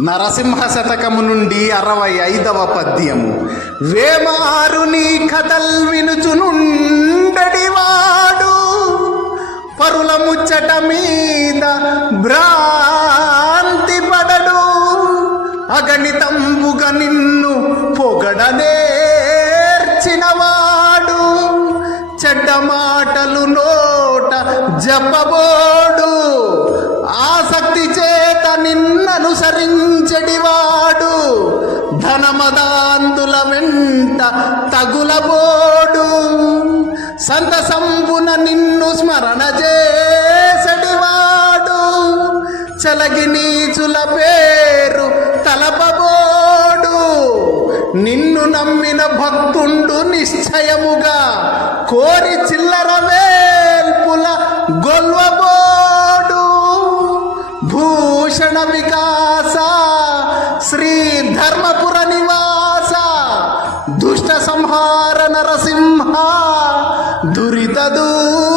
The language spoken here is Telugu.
నరసింహ శతకము నుండి అరవై ఐదవ పద్యము. వేమారు నీ కథల్ వినుచునుండడివాడు పరుల ముచ్చట మీద భ్రాంతి పడడు. అగణితంబుగ నిన్ను పొగడనేర్చినవాడు చెడ్డ మాటలు నోట జపబోడు. ధనమదాంతుల వెంట తగులబోడు. సంతసంబున నిన్ను స్మరణ చేసడివాడు. చలగి నీచుల పేరు తలపబోడు. నిన్ను నమ్మిన భక్తుండు నిశ్చయముగా కోరి చిల్లర వేల్పుల గొల్వబోడు. భూషణ వికాస శ్రీ ధర్మపుర నివాస దుష్ట సంహార నరసింహ దురిత దూర